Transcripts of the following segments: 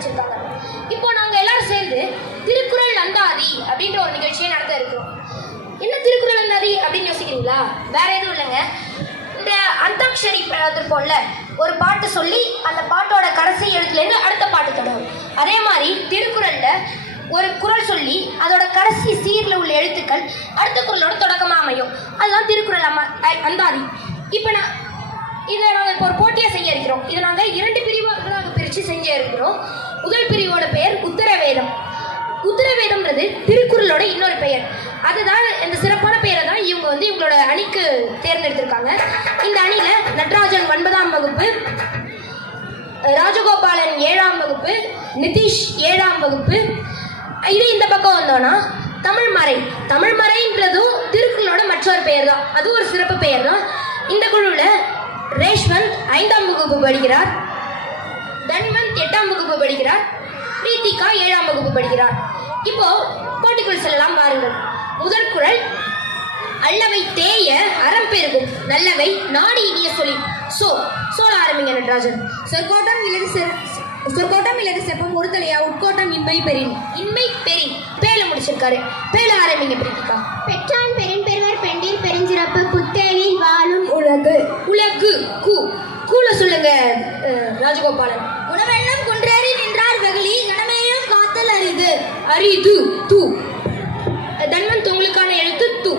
படிச்சிருக்காங்க. இப்போ நாங்க எல்லாரும் சேர்ந்து திருக்குறள் அந்தாதி அப்படின்ற ஒரு நிகழ்ச்சியை நடத்த இருக்கிறோம். என்ன திருக்குறள் அந்தாதி அப்படின்னு யோசிக்கிறீங்களா? வேற எதுவும் இல்லைங்க. இந்த அந்தாக்ஷரி போல ஒரு பாட்டு சொல்லி அந்த பாட்டோட கடைசி எழுத்துலேருந்து அடுத்த பாட்டு தொடரும். அதே மாதிரி திருக்குறள்ல ஒரு குறள் சொல்லி அதோட கடைசி சீரில் உள்ள எழுத்துக்கள் அடுத்த குறளோட தொடக்கமாக அமையும். அதுதான் திருக்குறள் அந்தாதி. இப்போ நாங்கள் இப்போ ஒரு போட்டியாக செய்ய இருக்கிறோம். இதை நாங்கள் 2 பிரிவாக பிரித்து செஞ்ச இருக்கிறோம். முதல் பிரிவோட பெயர் உத்தரவேதம். உத்தரவேதம்ன்றது திருக்குறளோட இன்னொரு பெயர். அதுதான் இந்த சிறப்பான பெயரை தான் இவங்க இவங்களோட அணிக்கு தேர்ந்தெடுத்திருக்காங்க. இந்த அணியில் நடராஜன் 9ஆம் வகுப்பு, ராஜகோபாலன் 7ஆம் வகுப்பு, நிதிஷ் 7ஆம் வகுப்பு. இது இந்த பக்கம் வந்தோன்னா தமிழ்மறை. தமிழ்மறைன்றதும் திருக்குறளோட மற்றொரு பெயர் தான், அது ஒரு சிறப்பு பெயர் தான். இந்த குழுவில் ரேஷ்வந்த் 5ஆம் வகுப்பு படிக்கிறார், தன்வந்த் 8ஆம் வகுப்பு படிக்கிறார், பிரீத்திகா 7ஆம் வகுப்பு படிக்கிறார். இப்போ போட்டிக்குள் செல்லலாம் பாருங்கள். முதல் குறள்: அல்லவை தேய அறம் பெருகும், நல்லவை நாடி இனிய சொல்லி. சோல ஆரம்பிங்க நடராஜன். சொற்கோட்டம் இல்லது செப்பம் ஒருத்தலையா, உட்கோட்டம் இன்மை பெறின். இன்மை பெறின் பேல முடிச்சிருக்காரு. பேல ஆரம்பிங்க பிரீத்திகா. பெற்றான் பெருன் பெருவர் பெண்டிர் பெருஞ்சிறப்பு, புத்தேனில் வாழும் உலகு. உலகு கூல சொல்லுங்க ராஜகோபாலன். உணவெல்லாம் குன்றேறி நின்றார் வெகுளி, கணமேயும் காத்தல் அரிது. அரிது தூ. தன்வந்த் உங்களுக்கான எழுத்து தூ.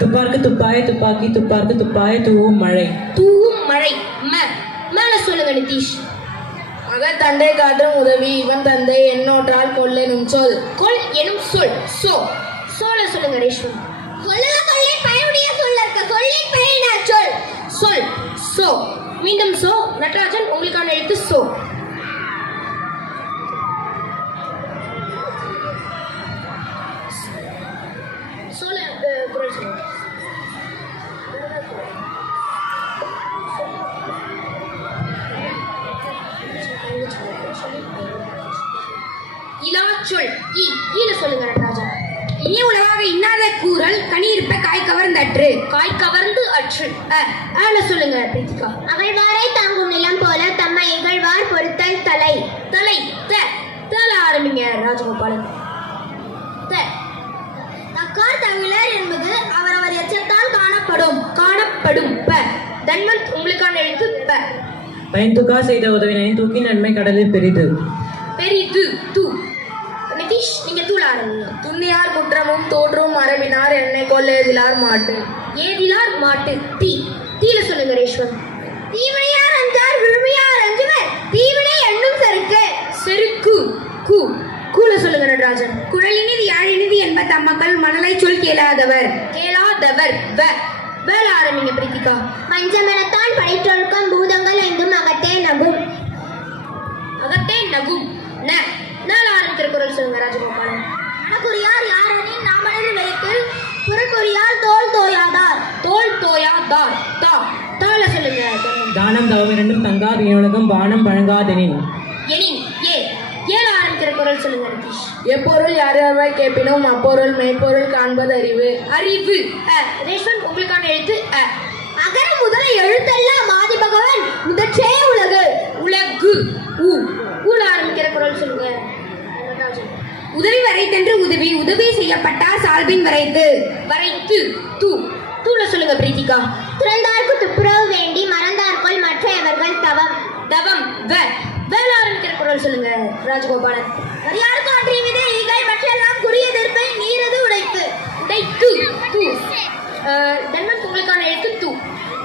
துப்பார்க்கு துப்பாய துப்பாக்கி, துப்பார்க்கு துப்பாய தூவும் மழை. தூவும் மழை. மேல சொல்லுங்க நிதிஷ். அகத்தண்டை காற்றும் உதவி, இவன் தந்தை என்னோற்றால் கொல்லெனும் சொல். கொல் எனும் சொல். சோல சொல்லுங்க ரேஷ்வன். சொல்லுக சொல்லின் பயனுடைய சொல்லற்க, சொல்லின் பயனா சொல். சோ. மீண்டும் சோ. நடராஜன் உங்களுக்கான எழுத்து சோ. சோல குறள் சொல்லுங்க. இலாச்சொல். ஈல சொல்லுங்க நடராஜன். இனி உலகாக இன்னாத கூறல், கனி இருப்ப காய் கவர்ந்தற்று. காய் கவர்ந்து அற்று. ஆல சொல்லுங்க பிரீத்திகா. அகழ்வாரை தாங்கும் நிலம் போல தம்மை இகழ்வார் பொறுத்தல் தலை. தலை தல ஆரம்பிங்க ராஜகோபாலன். தக்கார் தமிழர் என்பது அவரவர் எச்சத்தால் காணப்படும். தன்வந்த் உங்களுக்கான எழுத்து ப. பயன்துக்கா செய்த உதவினை தூக்கி நன்மை கடலில் பெரிது. பெரிது தூ. நிதிஷ் நீங்க தூள ஆரம்பிங்க. துண்ணியார் குற்றமும் தோற்றும் மரபினார் என்னை கொள்ளேதிலார் மாட்டு. ஏதிலார் மாட்டு. தீல சொல்லுங்க ரேஷ்வன். தீவினையார் அஞ்சார் விழுமையார் அஞ்சுவர், தீவினை எண்ணும் செருக்கு கூல சொல்லுங்க நடராஜன். குழலினிது யாழினிது என்ப தம்மக்கள் மணலை சொல் கேளாதவர். வேல ஆரம்பிங்க பிரீத்திகா. பஞ்சமனத்தான் படைத்தொழுக்கம் பூதங்கள் ஐந்தும் அகத்தே நகும். நால ஆரம்பிக்கிற குறள் சொல்லுங்க ராஜகோபாலன். மனக்குறியார் யாரனின் நாமனது வைத்து, புறக்குறியால் தோல் தோயாதார். தால சொல்லுங்க. தானம் தவம் இரண்டும் தங்கா வினோலகம் வானம் வழங்காதெனின். ஏல ஆரம்பிக்கிற குறள் சொல்லுங்க நிதிஷ். எப்பொருள் யார் கேட்பினும் அப்பொருள் மெய்ப்பொருள் காண்பது அறிவு. ரேஷ்வன் உங்களுக்கான எழுத்து அகர முதல எழுத்தெல்லாம் ஆதி பகவன் முதற்றே உலகு. ஊல ஆரம்பிக்கிற குறள் சொல்லுங்க நடராஜன். உதவி வரைத்தென்று உதவி செய்யப்பட்டார் சால்பின் வரைத்து தூல சொல்லுங்க பிரீத்திகா. துறந்தார்க்கு துப்புரவு வேண்டி மறந்தார்கொள் மற்றையவர்கள் தவம். வேல ஆரம்பிக்கிற குறள் சொல்லுங்க ராஜகோபாலன். யாருக்கு அன்றிய விதை ஈகை மற்றெல்லாம் குறிய திருப்பை நீரது உடைத்து. தன்வந்த் உங்களுக்கான எழுத்து தூ.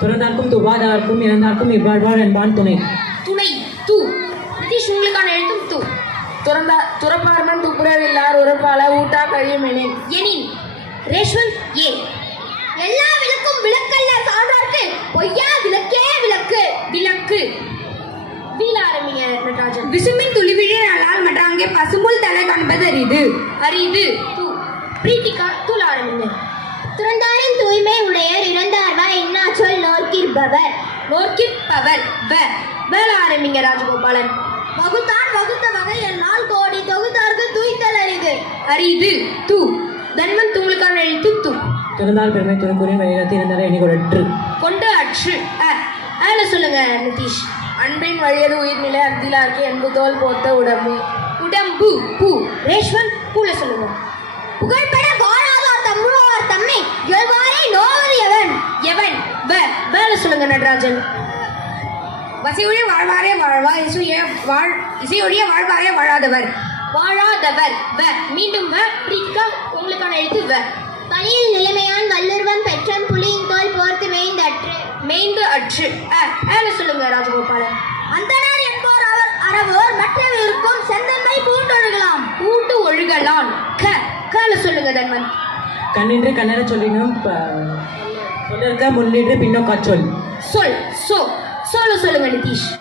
துறந்தார்க்கும் துவாதார்க்கும் இறந்தார்க்கும் இவ்வாழ்வார் என்பான் துணை. நிதிஷ் உங்களுக்கான எழுத்தும் தூ. துறப்பார்மன் துப்புரவில்லார் உறப்பால ஊட்டா கழியுமெனின். ரேஷ்வன் எல்லா விளக்கும் விளக்கல்ல சான்றார்க்கு பொய்யா விளக்கே விளக்கு. வீல ஆரம்பிங்க நடராஜன். விசும்பின் துளிவிழி நல்லால் மற்ற அங்கே பசும்புல் தலை காண்பது அரிது தூ. பிரீத்திகா தூள ஆரம்பிங்க. துறந்தாரின் தூய்மை உடையர் இறந்தார்வா இன்னா சொல் நோக்கிற்பவர். வேல ஆரம்பிங்க ராஜகோபாலன். வகுத்தான் வகுத்த வகை என்னால் கோடி தொகுத்தார்க்கு தூய்த்தல் அரிது தூ. தன்வந்த் உங்களுக்கான எழுத்து தூ. துறந்தால் பெருமை துறக்குரிய வழிகாட்டி இருந்தார எண்ணி கொண்டு அற்று. ஆல சொல்லுங்க நிதிஷ். அன்பின் வழியது உயிர்நிலை அத்திலார்க்கு என்பு தோல் போத்த உடம்பு. உடம்பு பூ. ரேஷ்வன் பூல சொல்லுங்க. புகழ்பெற வாழாதார் தம்முவார் தம்மை இயல்பாரை நோவது எவன்? எவன் வேலை சொல்லுங்க நடராஜன். வசையுடைய வாழ்வாரே வாழ்வா இசையுடைய வாழ்வாரே வாழாதவர். வாழாதவர் மீண்டும் பிரிக்க உங்களுக்கான எழுத்து பணியில் நிலைமையான் வல்லுருவம் பெற்றம் புலியின் தோல் போர்த்து மேய்ந்தற்று. மெய்ந்து அற்று வேலை சொல்லுங்க ராஜகோபாலன். அந்தனார் என்போர் அவர் அறவோர் மற்றவருக்கும் செந்தன்மை பூண்டொழுகலாம். கூட்டு ஒழுகலான் கேள சொல்லுங்க தன்வன். கண்ணின்று கண்ணற சொல்லினும் சொல்லிருக்க முன்னின்று பின்னோக்கா சொல். சொல்ல சொல்லுங்க நிதிஷ்.